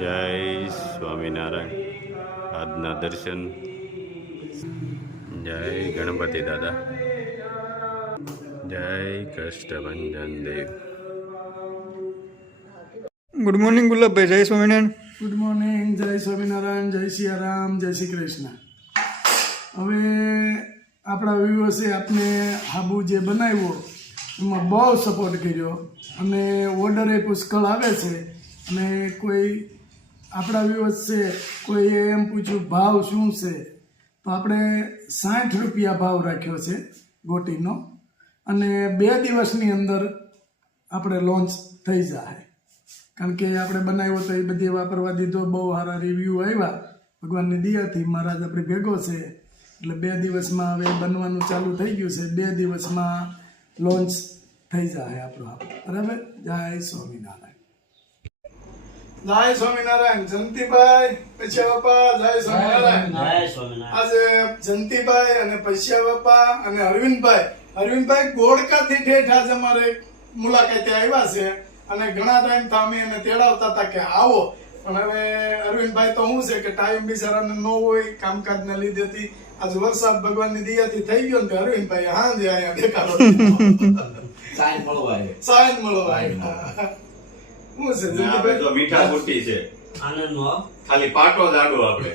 જય સ્વામિનારાયણ. આજના દર્શન. જય ગણપતિ દાદા. જય કષ્ટભંજન દેવ. Good morning Gulabbhai. જય સ્વામિનારાયણ. Good morning. જય સ્વામિનારાયણ. જય સિયારામ. જય શ્રી કૃષ્ણ. હવે આપણા વ્યુઅર્સે આપણે હાબુ જે બનાવ્યો એમાં બહુ સપોર્ટ કર્યો અને ઓર્ડર એ પુષ્કળ આવે છે. અને કોઈ આપણા વ્યુઅર્સ છે કોઈએ એમ પૂછ્યું ભાવ શું છે, તો આપણે 60 રૂપિયા ભાવ રાખ્યો છે ગોટીનો. અને 2 દિવસની અંદર આપણે લોન્ચ થઈ જાય, કારણ કે આપણે બનાવ્યો તો એ બધી વાપરવા દીધો. બહુ સારા રિવ્યૂ આવ્યા ભગવાનની દયાથી. મહારાજ આપણે ભેગો છે એટલે 2 દિવસમાં હવે બનવાનું ચાલુ થઈ ગયું છે. 2 દિવસમાં લોન્ચ થઈ જાય આપણો. બરાબર. જય સ્વામિનારાયણ. જય સ્વામિનારાયણ. જંતીભાઈ પૈસા બાપા. જય સ્વામિનારાયણ. આજે જંતીભાઈ અને પૈસા બાપા અને અરવિંદભાઈ ગોળકાથી ઠેઠ આજે અમારે મુલાકાતે આવ્યા છે. અને ઘણા ટાઈમ થી અમે એને તેડાવતા હતા કે આવો, પણ હવે અરવિંદભાઈ તો શું છે કે ટાઈમ બિચારાને ન હોય કામકાજને લીધેથી. આજે વરસાદ ભગવાનની દયાથી થઈ ગયો ને અરવિંદભાઈ હાંજે અહીંયા દેખાડો સાઈન મળવા આવ્યા. શું છે તો મીઠા બુટ્ટી છે. આનંદનો ખાલી પાટો જ આડો આપણે.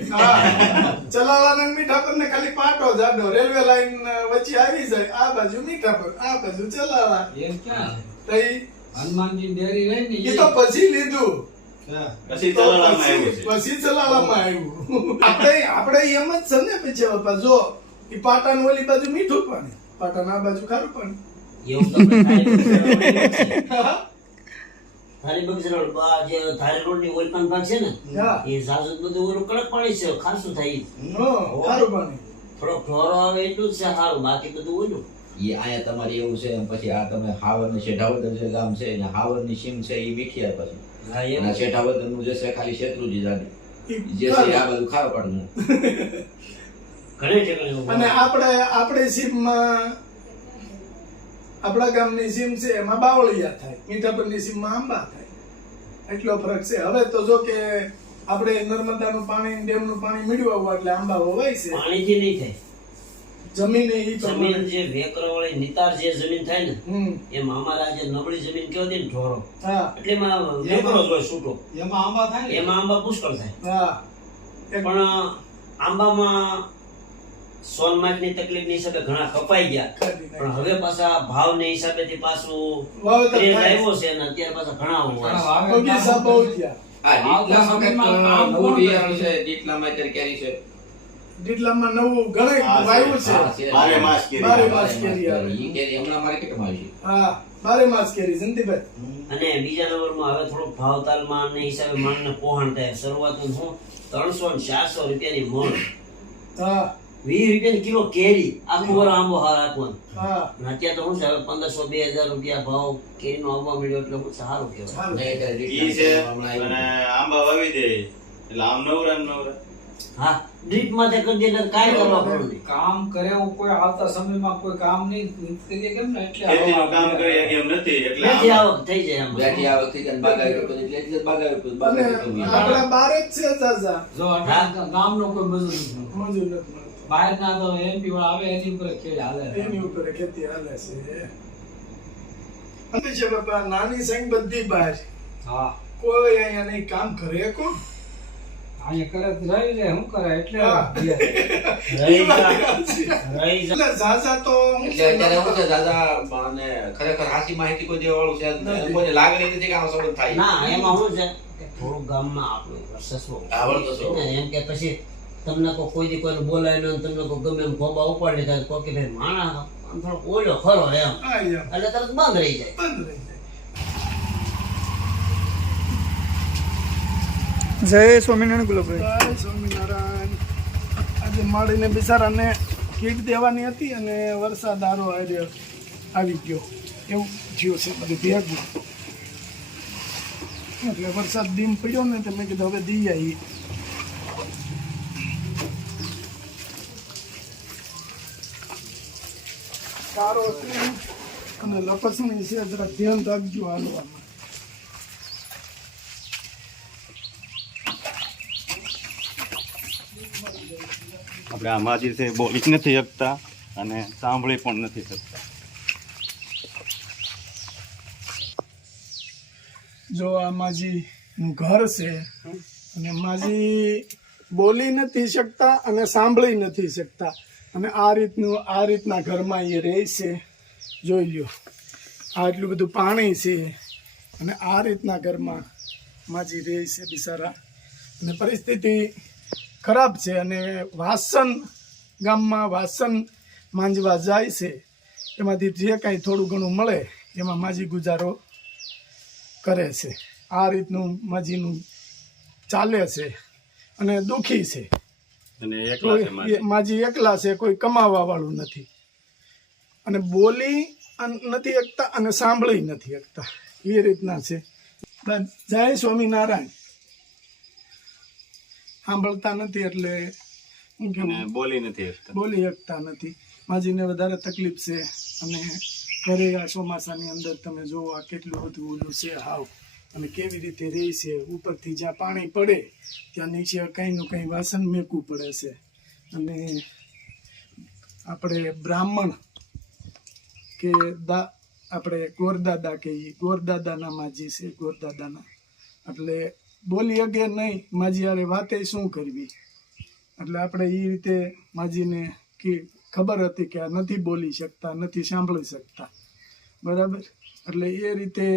ચલાવવાના મીઠા પર ને ખાલી પાટો જાડો. રેલવે લાઈન વચ્ચે આવી જાય, આ બાજુ મીઠા પર, આ બાજુ ચલાવા. એમ ક્યાં તઈ હનુમાનજી ડેરી રહી ને એ તો પછી લીધું, પછી ચલાવવામાં આવ્યું છે. પછી ચલાવવામાં આવ્યું. આપણે એમ જ છે ને પછી બાપા. જો એ પાટાની ઓલી બાજુ મીઠું પાણી, પાટાના આ બાજુ ખારું પાણી. એવું તો થાળી બગસરોડ જે થાળી રોડ ની ઓલપાન ભાગ છે ને એ સાસુ બધું ઓલું કડક પાણી છે, ખાસું થાય ખારું પાણી. થોડોક ઢોરો આવે એટલું જ છે સારું, બાકી બધું ઓલું. એ અહીંયા તમારે એવું છે. પછી આ તમે હાવરની શેઠાવદર જે ગામ છે ને હાવરની સીમ છે એ મીઠિયા પછી અને શેઠાવદર નું જે છે ખાલી શેત્રુજી જાડી જે છે આ બધું ખાવા પડનું ઘણી જગ્યાએ. અને આપણે સીમમાં આપણા ગામની સીમ છે એમાં બાવળિયા થાય, મીઠાપરની સીમમાં આંબા થાય. એટલો ફરક છે. હવે તો જો કે આપણે નર્મદાનું પાણી, ડેમનું પાણી મેળવવા એટલે આંબા હોવાય છે. પાણીથી નહીં થાય. જમીન જે વેકરો વાળી નિતાર જે જમીન થાય ને એમાં અમારા જે નબળી જમીન કેવી ને ઢોરો, એટલે એમાં વેકરો જ હોય છૂટો, એમાં આંબા થાય, એમાં આંબા પુષ્કળ થાય. પણ આંબામાં સોનમાર્ગ ની તકલીફ ની હિસાબે ઘણા કપાઈ ગયા, પણ હવે પાછા ભાવ ની હિસાબે થી પાછું ક્રેઝ આવ્યો છે અને અત્યારે પાછા ઘણા ડીટલામાં નવું ઘણું વાવ્યું છે. 12 માસ કેરી. 12 માસ કેરી આવે. ઈ કેરી હમણાં માર્કેટમાં આવી છે. હા, 12 માસ કેરી. જંતીભાઈ અને બીજા નંબરમાં હવે થોડોક ભાવતાલમાં ને હિસાબે માનને પોહણ થાય. શરૂઆતમાં હું 300 ને 400 રૂપિયાની મણ, હા 20 રૂપિયાની કિલો કેરી, આખું વર આંબો હાર આપવાનું. હા અત્યારે તો હું છે હવે 1500-2000 રૂપિયા ભાવ કેરીનો આવવા મળ્યો એટલે હું સારું કહેવાય. ઈ છે અને આંબા વાવી દે એટલે આમ નવરા. હા, ડ્રીપ માં તે કરી દે એટલે કાંઈ કરવા પડે નહીં. કામ કરે કોઈ આવતા સમયમાં કોઈ કામ નહીં કરીએ કેમ ને એટલે ખેતીનું કામ કરીએ એમ નથી એટલે બેથી આવક થઈ જાય આમાં. બેઠી આવક થઈ જાય બાગાયત એટલે એટલે બાગાયત અને આપણા બાર જ છે ચાચા. જો ગામનો કોઈ મજૂર નથી, મજૂર નથી. બહાર ના તો એમપી વાળા આવે એની ઉપર ખેડ હાલે, એની ઉપર ખેતી હાલે છે. અને છે બાપા નાની સંગ બધી બહાર, હા કોઈ અહીંયા નહીં કામ કરે. કોણ અહીંયા કરે તો રહી જાય, શું કરે એટલે રહી જા. એટલે ઝાઝા તો એટલે અત્યારે શું છે દાદા અને ખરેખર હાસી માહિતી કોઈ દેવાળું છે કોઈને લાગણી નથી કે આ સંબંધ થાય. ના, એમાં શું છે કે થોડુંક ગામમાં આપણું વર્ચસ્વ આવડતો છે. એમ કે પછી તમને કોઈ દી કોઈને બોલાય ને તમને કોઈ ગમે એમ ખોબા ઉપાડી લીધા કોઈ કે ભાઈ માણા આમ થોડો ઓલો ખરો એમ, એટલે તરત બંધ રહી જાય. બંધ રહી જાય. જય સ્વામિનારાયણ ગુલાબભાઈ. જય સ્વામિનારાયણ. આજે માળીને બિચારાને કીટ દેવાની હતી અને વરસાદ આરો આવી ગયો એવું થયું છે બધું ભેગું. એટલે વરસાદ ડીમ પડ્યો ને તો મેં કીધું હવે દઈ આવી. સારો અને લપસણી છે, જરા ધ્યાન રાખજો હાલવામાં. આપણે આ માજી છે બોલી જ નથી શકતા અને સાંભળી પણ નથી શકતા. જો આ માજીનું ઘર છે અને માજી બોલી નથી શકતા અને સાંભળી નથી શકતા અને આ રીતના ઘરમાં એ રહે છે. જોઈ લ્યો આટલું બધું પાણી છે અને આ રીતના ઘરમાં માજી રહે છે બિચારા. અને પરિસ્થિતિ ખરાબ છે અને વાસણ ગામમાં વાસણ માંજવા જાય છે એમાંથી જે કાંઈ થોડું ઘણું મળે એમાં માજી ગુજારો કરે છે. આ રીતનું માજીનું ચાલે છે અને દુઃખી છે. અને એકલા છે માજી. માજી એકલા છે, કોઈ કમાવા વાળું નથી અને બોલી નથી શકતા અને સાંભળી નથી શકતા એ રીતના છે. જય સ્વામિનારાયણ. સાંભળતા નથી એટલે હું કેવું, અને બોલી નથી શકતા. બોલી શકતા નથી. માજીને વધારે તકલીફ છે અને ઘરે આ ચોમાસાની અંદર તમે જુઓ આ કેટલું બધું ઓલું છે હાવ અને કેવી રીતે રહે છે. ઉપરથી જ્યાં પાણી પડે ત્યાં નીચે કંઈનું કંઈ વાસણ મેકવું પડે છે. અને આપણે બ્રાહ્મણ કે આપણે ગોરદાદા કહીએ, ગોરદાદાના માજી છે, ગોરદાદાના એટલે બોલી અગે નહીં. માજી યારે વાતે શું કરવી એટલે આપણે એ રીતે માજીને કે ખબર હતી કે આ નથી બોલી શકતા, નથી સાંભળી શકતા, બરાબર. એટલે એ રીતે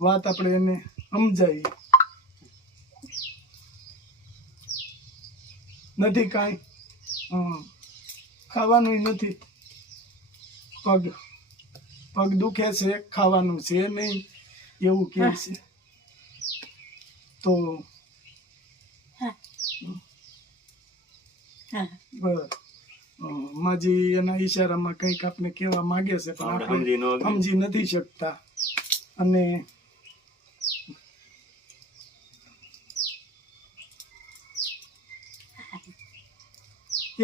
વાત આપણે એને સમજાવી. નથી કાંઈ ખાવાનું નથી, પગ દુખે છે, ખાવાનું છે નહીં એવું કહે છે. તો માજી એના ઈશારામાં કંઈક આપણે કહેવા માંગે છે પણ આપણે સમજી નથી શકતા. અને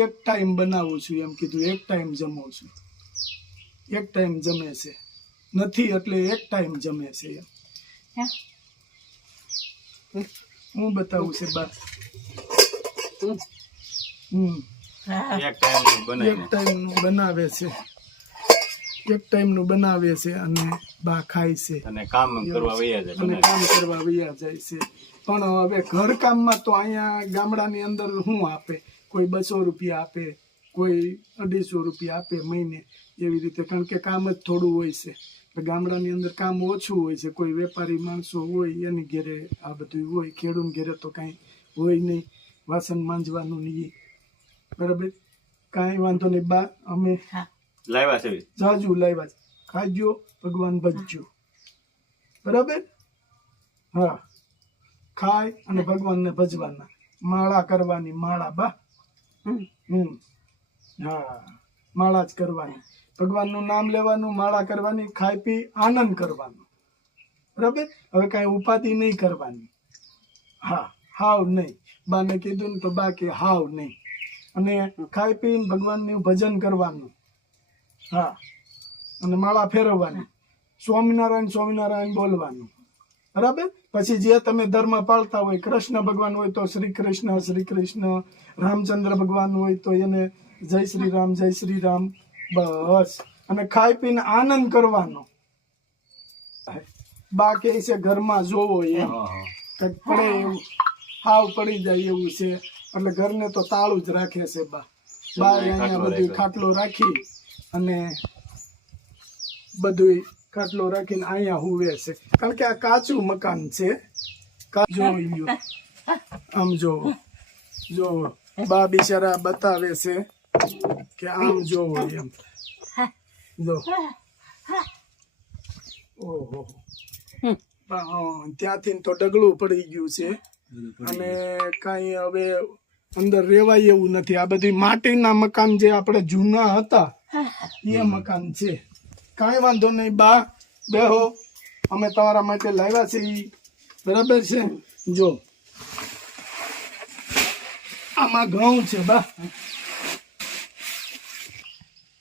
એક ટાઈમ બનાવું છું એમ કીધું, એક ટાઈમ જમું છું. એક ટાઈમ જમે છે, નથી એટલે એક ટાઈમ જમે છે એમ. હું બતાવું છે બા. એક ટાઈમ એક ટાઈમનું બનાવે છે, એક ટાઈમનું બનાવે છે અને બા ખાય છે અને કામ કરવા વયા જાય. અને કામ કરવા વયા જાય છે. પણ હવે ઘર કામમાં તો અહીંયા ગામડાની અંદર શું આપે, કોઈ 200 રૂપિયા આપે, કોઈ 250 રૂપિયા આપે મહિને એવી રીતે, કારણ કે કામ જ થોડું હોય છે. ગામડાની અંદર કામ ઓછું હોય છે. કોઈ વેપારી માણસો હોય એની ઘેરે આ બધું હોય, ખેડૂત ઘેરે તો કાંઈ હોય નહીં, વાસણ માંજવાનું નહીં, બરાબર. કાંઈ વાંધો નહીં બા, અમે લાવ્યા છે જાજુ લાવ્યા છે. ખાજો, ભગવાન ભજજો, બરાબર. હા, ખાય અને ભગવાનને ભજવાના, માળા કરવાની, માળા બા. હા, માળા જ કરવાની, ભગવાનનું નામ લેવાનું, માળા કરવાની, ખાઈ પી આનંદ કરવાનો, બરાબર. હવે કાંઈ ઉપાધિ નહીં કરવાની. હા, હાવ નહીં. બાને કીધું ને તો બા કે હાવ નહીં. અને ખાઈ પીને ભગવાનનું ભજન કરવાનું. હા, અને માળા ફેરવવાની, સ્વામિનારાયણ સ્વામિનારાયણ બોલવાનું, બરાબર. પછી જે તમે ધર્મ પાળતા હોય, કૃષ્ણ ભગવાન હોય તો શ્રી કૃષ્ણ શ્રી કૃષ્ણ, રામચંદ્ર ભગવાન હોય તો એને જય શ્રી રામ જય શ્રી રામ, બસ. અને ખાઈ પીને આનંદ કરવાનો. બા કે છે ઘરમાં જોવો એમ કંઈક પડે એવું, હાવ પડી જાય એવું છે એટલે ઘરને તો તાળું જ રાખે છે બા. બા અહીંયા બધું ખાટલો રાખી અને બધું ખાટલો રાખીને અહીંયા હુવે છે, કારણ કે આ કાચું મકાન છે. જોઈ આમ જો બા બિચારા બતાવે છે કે આમ જોવો એમ. જો ઓહો, ત્યાંથી તો ડગલું પડી ગયું છે અને કાંઈ હવે અંદર રેવાય એવું નથી. આ બધી માટીના મકાન જે આપણે જૂના હતા એ મકાન છે. કાંઈ વાંધો નહીં બા, બેહો, અમે તમારા માટે લાવ્યા છીએ, બરાબર છે. જો આમાં ઘઉં છે બા.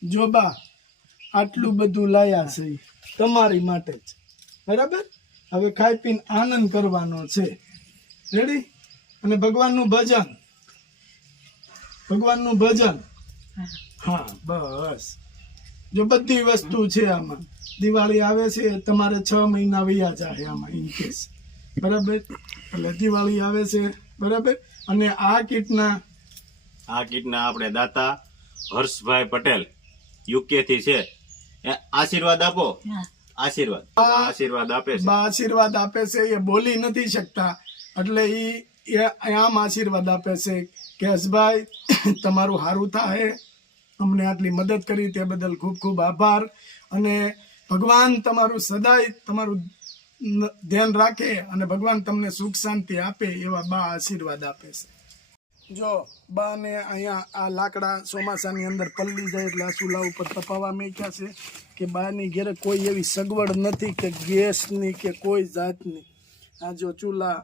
જો બા, આટલું બધું લાયા છે તમારી માટે જ, બરાબર. હવે ખાઈ પીને આનંદ કરવાનો છે, રેડી. અને ભગવાનનું ભજન ભગવાનનું ભજન. હા બસ, જો બધી વસ્તુ છે આમાં. દિવાળી આવે છે તમારે 6 મહિના વયા જાય આમાં ઇન કેસ, બરાબર. એટલે દિવાળી આવે છે, બરાબર. અને આ કીટના આપણે દાતા હર્ષભાઈ પટેલ યુકે થી છે. આશીર્વાદ આપો. આશીર્વાદ આપે છે. બા આશીર્વાદ આપે છે. એ બોલી નથી શકતા એટલે એ આમ આશીર્વાદ આપે છે કે હર્ષભાઈ તમારું સારું થાય, અમને આટલી મદદ કરી તે બદલ ખૂબ ખૂબ આભાર, અને ભગવાન તમારું સદાય તમારું ધ્યાન રાખે અને ભગવાન તમને સુખ શાંતિ આપે એવા બા આશીર્વાદ આપે છે. જો બા ને અહીંયા આ લાકડા ચોમાસાની અંદર પલ્લી જાય એટલે આ ચૂલા ઉપર તપાવવા મૂક્યા છે કે બાની ઘેરે કોઈ એવી સગવડ નથી કે ગેસની કે કોઈ જાતની. આ જો ચૂલા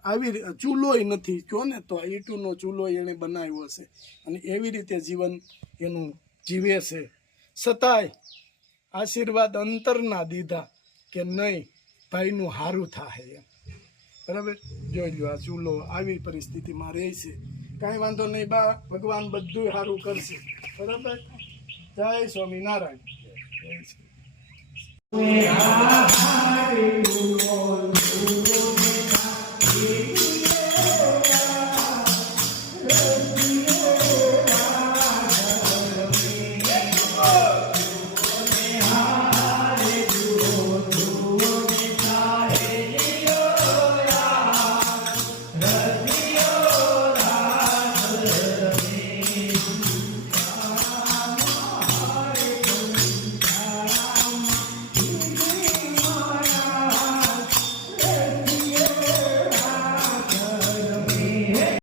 ચૂલોય નથી કહો ને તો ઈંટનો ચૂલો એણે બનાવ્યો છે અને એવી રીતે જીવન એનું જીવે છે. છતાંય આશીર્વાદ અંતરના દીધા કે નહીં ભાઈનું સારું થાય એમ, બરાબર. જોઈ લો આ ચૂલો આવી પરિસ્થિતિમાં રહે છે. કાંઈ વાંધો નહીં બા, ભગવાન બધું સારું કરશે, બરાબર. જય સ્વામિનારાયણ. જય શ્રી